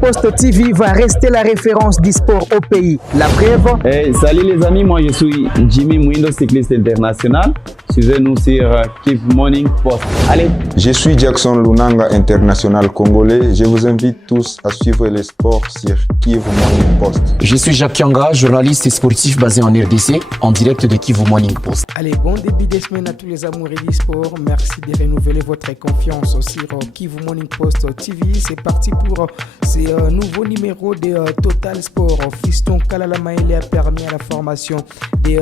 Post TV va rester la référence du sport au pays. La preuve. Hey, salut les amis, moi je suis Jimmy Mwindo, cycliste international. Suivez-nous sur Kivu Morning Post. Allez. Je suis Jackson Lunanga, international congolais. Je vous invite tous à suivre les sports sur Kivu Morning Post. Je suis Jacques Kianga, journaliste et sportif basé en RDC, en direct de Kivu Morning Post. Allez, bon début de semaine à tous les amoureux du sport. Merci de renouveler votre confiance sur Kivu Morning Post TV. C'est parti pour ce nouveau numéro de Total Sport. Fiston Kalala Maele a permis à la formation de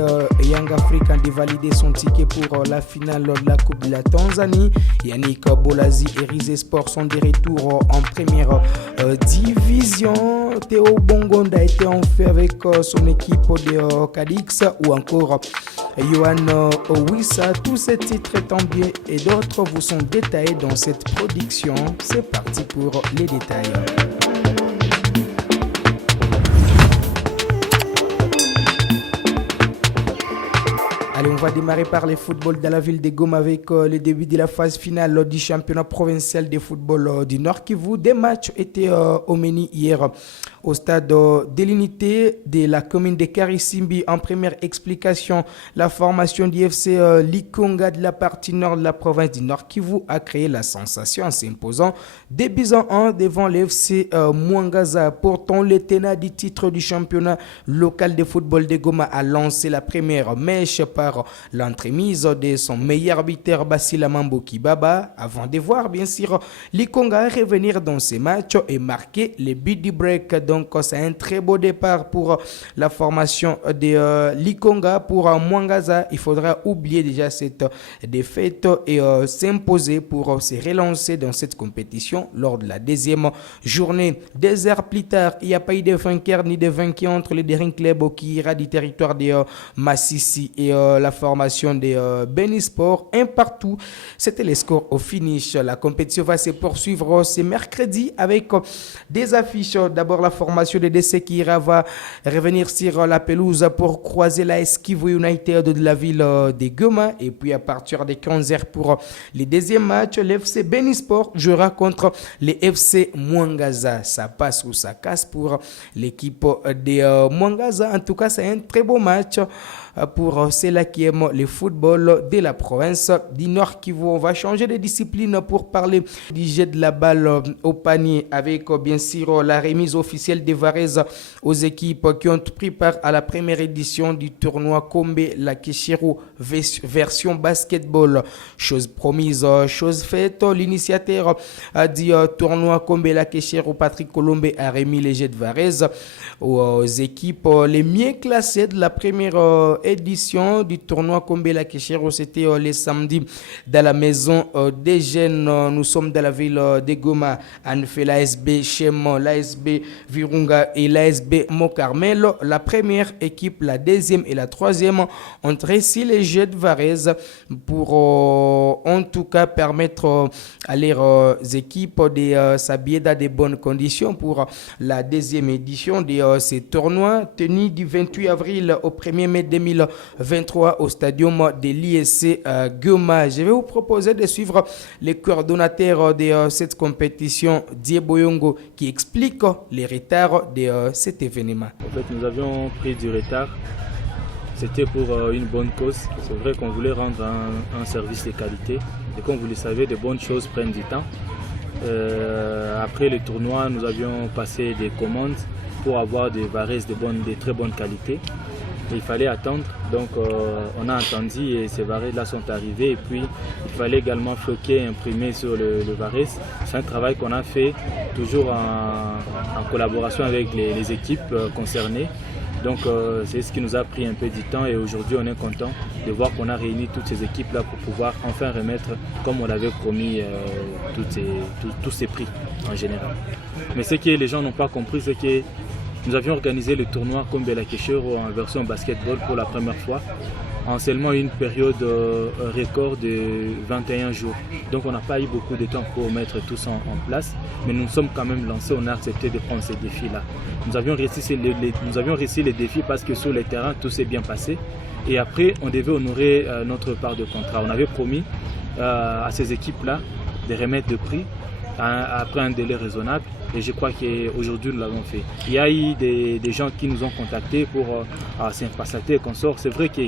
Young African de valider son ticket pour la finale de la Coupe de la Tanzanie. Yannick Bolazi et Rizé Sport sont de retour en première division. Théo Bongonda a été en fait avec son équipe de Cadix ou encore Johan Owissa. Tous ces titres tant bien et d'autres vous sont détaillés dans cette production. C'est parti pour les détails. Allez, on va démarrer par le football de la ville de Goma avec le début de la phase finale du championnat provincial de football du Nord Kivu. Des matchs étaient au menu hier au stade de l'unité de la commune de Karisimbi. En première explication, la formation du FC Likonga de la partie nord de la province du Nord Kivu a créé la sensation en s'imposant des buts en 1 devant le FC Mwangaza. Pourtant, le tenant du titre du championnat local de football de Goma a lancé la première mèche par l'entremise de son meilleur arbitre Basila Mambo Kibaba avant de voir bien sûr Likonga revenir dans ces matchs et marquer les buts du break. Donc c'est un très beau départ pour la formation de Likonga. Pour Mwangaza, il faudra oublier déjà cette défaite et s'imposer pour se relancer dans cette compétition lors de la deuxième journée. 2 heures plus tard, il n'y a pas eu de vainqueur ni de vaincu entre les deux clubs qui ira du territoire de Massissi et la formation de Benisport. Un partout, c'était les scores au finish. La compétition va se poursuivre ce mercredi avec des affiches. D'abord la formation de DC qui va revenir sur la pelouse pour croiser la Kivu United de la ville de Goma. Et puis à partir de 15h pour les deuxièmes matchs, l'FC Benisport jouera contre les FC Mwangaza. Ça passe ou ça casse pour l'équipe de Mwangaza. En tout cas, c'est un très beau match pour ceux-là qui aiment le football de la province du Nord Kivu. On va changer de discipline pour parler du jet de la balle au panier avec bien sûr la remise officielle des Varese aux équipes qui ont pris part à la première édition du tournoi Kombe la Keshiru version basketball. Chose promise, chose faite. L'initiateur du tournoi Kombe la Keshiru, Patrick Colombe, a remis les jets de Varese aux équipes les mieux classées de la première édition du tournoi Kombe la Keshiru. C'était les samedis dans la maison des jeunes. Nous sommes dans la ville de Goma. En fait l'ASB Chem, l'ASB Virunga et l'ASB Mokarmel. La première équipe, la deuxième et la troisième ont réussi les jeux de Varese pour en tout cas permettre à leurs équipes de s'habiller dans de bonnes conditions pour la deuxième édition de ces tournois tenus du 28 avril au 1er mai 2023 au stadium de l'ISC Goma. Je vais vous proposer de suivre les coordonnateurs de cette compétition, Dieboyongo, qui explique les retards de cet événement. En fait, nous avions pris du retard. C'était pour une bonne cause. C'est vrai qu'on voulait rendre un service de qualité. Et comme vous le savez, de bonnes choses prennent du temps. Après le tournoi, nous avions passé des commandes pour avoir des Varese de très bonne qualité. Et il fallait attendre, donc on a attendu et ces Varese-là sont arrivés. Et puis il fallait également floquer, imprimer sur le Varese. C'est un travail qu'on a fait toujours en collaboration avec les équipes concernées. Donc c'est ce qui nous a pris un peu du temps et aujourd'hui on est content de voir qu'on a réuni toutes ces équipes-là pour pouvoir enfin remettre, comme on l'avait promis, tous ces prix en général. Mais ce que les gens n'ont pas compris, c'est que nous avions organisé le tournoi Kombe la Keshiru en version basketball pour la première fois en seulement une période record de 21 jours. Donc on n'a pas eu beaucoup de temps pour mettre tout ça en place, mais nous nous sommes quand même lancés, on a accepté de prendre ces défis-là. Nous avions réussi les défis parce que sur le terrain tout s'est bien passé et après on devait honorer notre part de contrat. On avait promis à ces équipes-là de remettre de prix après un délai raisonnable Et je crois qu'aujourd'hui, nous l'avons fait. Il y a eu des gens qui nous ont contactés pour Saint-Passaté et consorts. C'est vrai que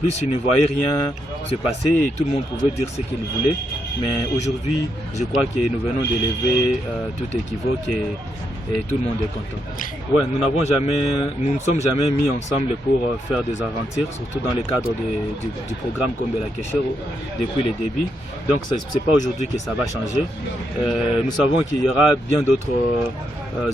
plus ils ne voyaient rien se passer et tout le monde pouvait dire ce qu'il voulait. Mais aujourd'hui, je crois que nous venons d'élever tout équivoque et tout le monde est content. Ouais, nous ne sommes jamais mis ensemble pour faire des aventures, surtout dans le cadre du programme Kombela Keshero depuis le début. Donc ce n'est pas aujourd'hui que ça va changer. Nous savons qu'il y aura bien d'autres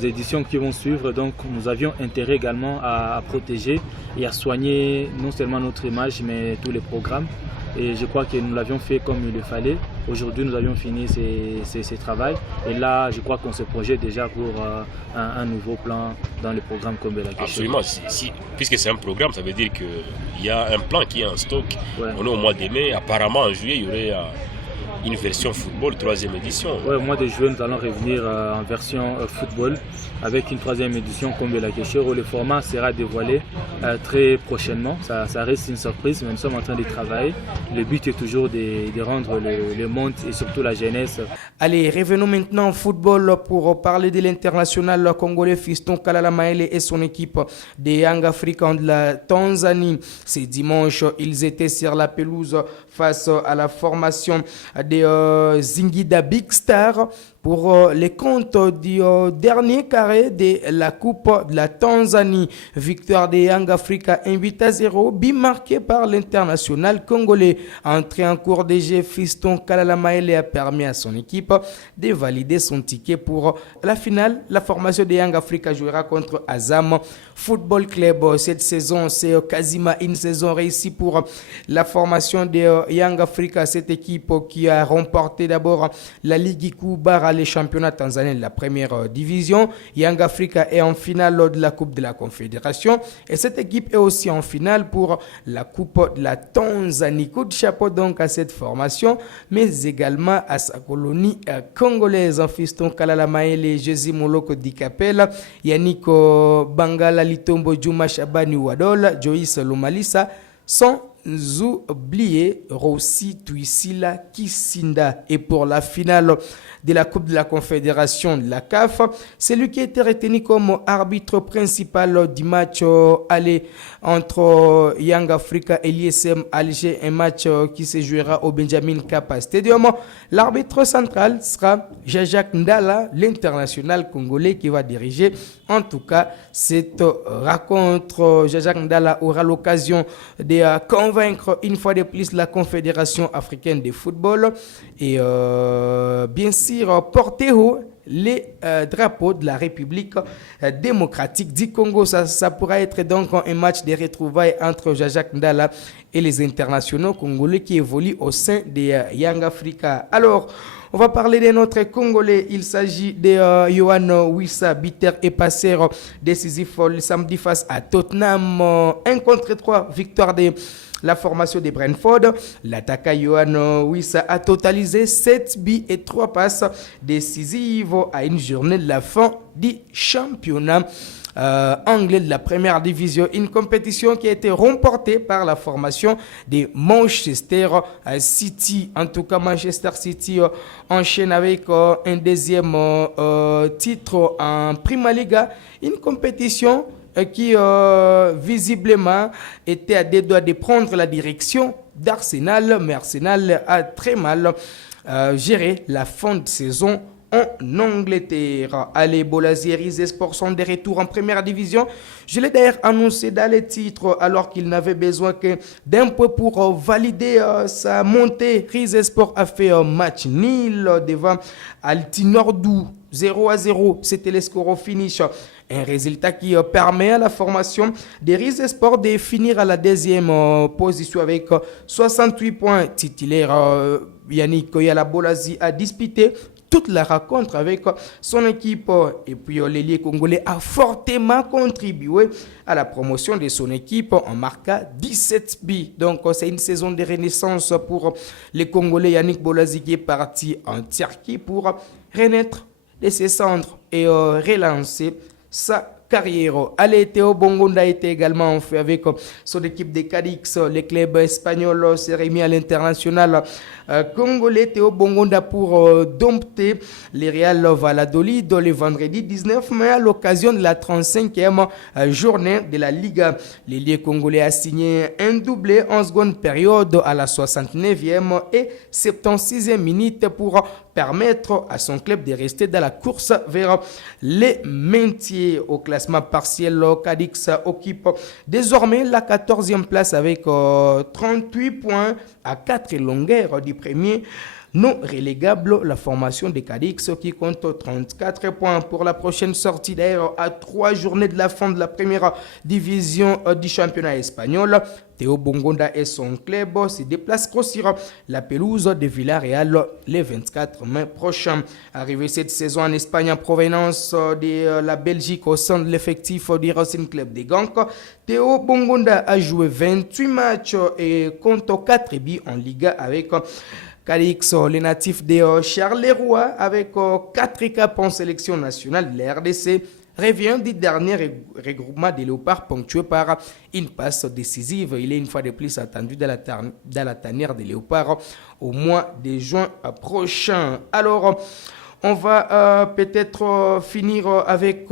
éditions qui vont suivre, donc nous avions intérêt également à protéger et à soigner non seulement notre image mais tous les programmes. Et je crois que nous l'avions fait comme il le fallait. Aujourd'hui, nous avions fini ces travaux. Et là, je crois qu'on se projette déjà pour un nouveau plan dans le programme Kombela Keshero. Absolument. Puisque c'est un programme, ça veut dire qu'il y a un plan qui est en stock. Ouais. On est au mois de mai. Apparemment, en juillet, il y aurait une version football, 3e édition. Oui, au mois de juillet, nous allons revenir en version football avec une 3e édition Kombela Keshero. Le format sera dévoilé très prochainement. Ça reste une surprise, mais nous sommes en train de travailler. Le but est toujours de rendre le monde et surtout la jeunesse. Allez, revenons maintenant au football pour parler de l'international congolais Fiston Kalala Maele et son équipe des Young Africans de la Tanzanie. C'est dimanche, ils étaient sur la pelouse face à la formation des Zingida Big Star pour les comptes du dernier carré de la Coupe de la Tanzanie. Victoire des Young Africa 1-0, but marqué par l'international congolais. Entré en cours de jeu, Fiston Kalala Maele a permis à son équipe de valider son ticket pour la finale. La formation des Young Africa jouera contre Azam Football Club. Cette saison, c'est quasiment une saison réussie pour la formation des Young Africa. Cette équipe qui a remporté d'abord la Ligue Kubara, les championnats tanzaniens de la première division. Young Africa est en finale lors de la Coupe de la Confédération. Et cette équipe est aussi en finale pour la Coupe de la Tanzanie. Coup de chapeau donc à cette formation, mais également à sa colonie congolaise. Fiston Kalala Maele, Jésus Moloko Dikapela, Yannick Bangala Litombo, Juma Shabani Wadol, Joyce Lomalisa, sans oublier Rossi Tuisila Kisinda. Et pour la finale de la Coupe de la Confédération de la CAF, c'est lui qui a été retenu comme arbitre principal du match aller entre Young Africa et l'ISM Alger, un match qui se jouera au Benjamin Kappa Stadium. L'arbitre central sera Jean-Jacques Ndala, l'international congolais qui va diriger en tout cas cette rencontre. Jean-Jacques Ndala aura l'occasion de convaincre une fois de plus la Confédération africaine de football et bien sûr porter haut les drapeaux de la République démocratique du Congo. Ça pourra être donc un match de retrouvailles entre Jean-Jacques Ndala et les internationaux congolais qui évoluent au sein des Young Africa. Alors, on va parler de notre Congolais. Il s'agit de Yohan Wissa, buteur et passeur décisif le samedi face à Tottenham. 1-3, victoire de la formation de Brentford. L'attaquant Yohan Wissa a totalisé 7 buts et 3 passes décisives à une journée de la fin du championnat anglais de la première division, une compétition qui a été remportée par la formation de Manchester City. En tout cas, Manchester City enchaîne avec un deuxième titre en Prima Liga, une compétition qui visiblement était à des doigts de prendre la direction d'Arsenal, mais Arsenal a très mal géré la fin de saison en Angleterre. Allez, Bolazieri Sports sont de retour en première division. Je l'ai d'ailleurs annoncé dans les titres alors qu'il n'avait besoin que d'un point pour valider sa montée. Rize Sport a fait un match nul devant Altinordou 0-0. C'était le score au finish. Un résultat qui permet à la formation des Rize Sport de finir à la deuxième position avec 68 points. Titulaire Yannick Koyala Bolazi a disputé toute la rencontre avec son équipe. Et puis l'ailier congolais a fortement contribué à la promotion de son équipe en marquant 17 buts. Donc c'est une saison de renaissance pour les Congolais. Yannick Bolazi qui est parti en Turquie pour renaître de ses cendres et relancer sa carrière. Allez, Théo Bongonda était également en fait avec son équipe de Cadix. Les clubs espagnols s'est remis à l'international congolais Théo Bongonda pour dompter les Real Valladolid le vendredi 19 mai à l'occasion de la 35e journée de la Liga. L'ailier congolais a signé un doublé en seconde période à la 69e et 76e minute pour permettre à son club de rester dans la course vers les maintien au classement partiel. Cadix occupe désormais la 14e place avec 38 points à 4 longueurs du premier non relégable, la formation de Cadix qui compte 34 points pour la prochaine sortie d'ailleurs à 3 journées de la fin de la première division du championnat espagnol. Théo Bongonda et son club se déplacent sur la pelouse de Villarreal le 24 mai prochain. Arrivé cette saison en Espagne en provenance de la Belgique au sein de l'effectif du Racing Club de Genk, Théo Bongonda a joué 28 matchs et compte 4 buts en Liga avec Cadix, les natifs de Charleroi, avec 4 capes en sélection nationale de la RDC, revient du dernier regroupement des Léopards ponctué par une passe décisive. Il est une fois de plus attendu dans la tanière des Léopards au mois de juin prochain. Alors, on va peut-être finir avec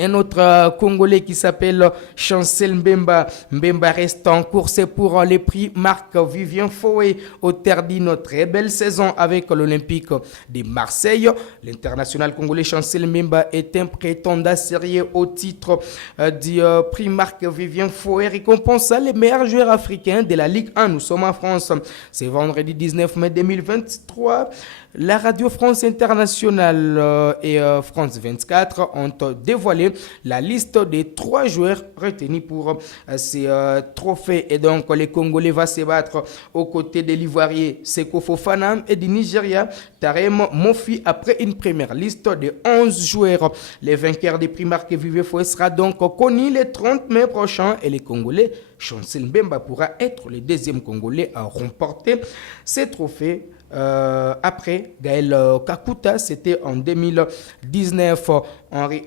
un autre Congolais qui s'appelle Chancel Mbemba. Mbemba reste en course pour les prix Marc Vivien Foé au terme d'une très belle saison avec l'Olympique de Marseille. L'international congolais Chancel Mbemba est un prétendant sérieux au titre du prix Marc Vivien Foé, récompensant les meilleurs joueurs africains de la Ligue 1. Nous sommes en France. C'est vendredi 19 mai 2023. La Radio France Internationale et France 24 ont dévoilé la liste des 3 joueurs retenus pour ces trophées. Et donc, les Congolais vont se battre aux côtés de l'Ivoirien Seko Fofana et du Nigeria Tarem Mofi après une première liste de 11 joueurs. Les vainqueurs des prix Marc Vivien Foé sera donc connu le 30 mai prochain et les Congolais Chancel Mbemba pourra être le deuxième Congolais à remporter ces trophées. Après Gaël Kakuta, c'était en 2019.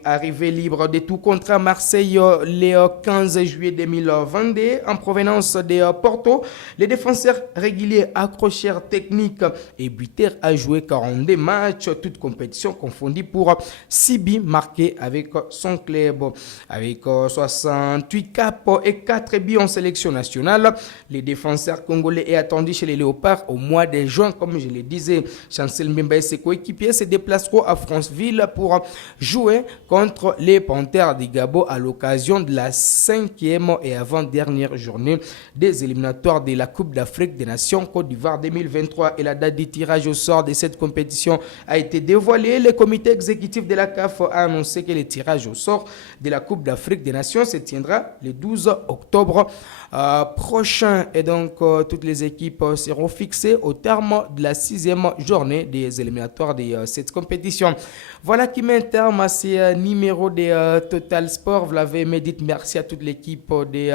Arrivé libre de tout contrat à Marseille le 15 juillet 2022 en provenance de Porto. Les défenseurs réguliers, accrocheurs techniques et buteurs a joué 42 matchs, toutes compétitions confondues pour 6 buts marqués avec son club. Avec 68 caps et 4 buts en sélection nationale, les défenseurs congolais est attendu chez les Léopards au mois de juin. Comme je le disais, Chancel Mbemba et ses coéquipiers se déplaceront à Franceville pour jouer contre les Panthères du Gabon à l'occasion de la 5e et avant-dernière journée des éliminatoires de la Coupe d'Afrique des Nations Côte d'Ivoire 2023. Et la date du tirage au sort de cette compétition a été dévoilée. Le comité exécutif de la CAF a annoncé que le tirage au sort de la Coupe d'Afrique des Nations se tiendra le 12 octobre prochain. Et donc, toutes les équipes seront fixées au terme de la 6e journée des éliminatoires de cette compétition. Voilà qui met un terme à ces numéros de Total Sport. Vous l'avez médité. Merci à toute l'équipe de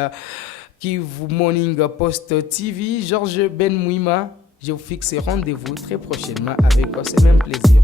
Kivu Morning Post TV. Georges Ben Mouima, je vous fixe rendez-vous très prochainement avec ce même plaisir.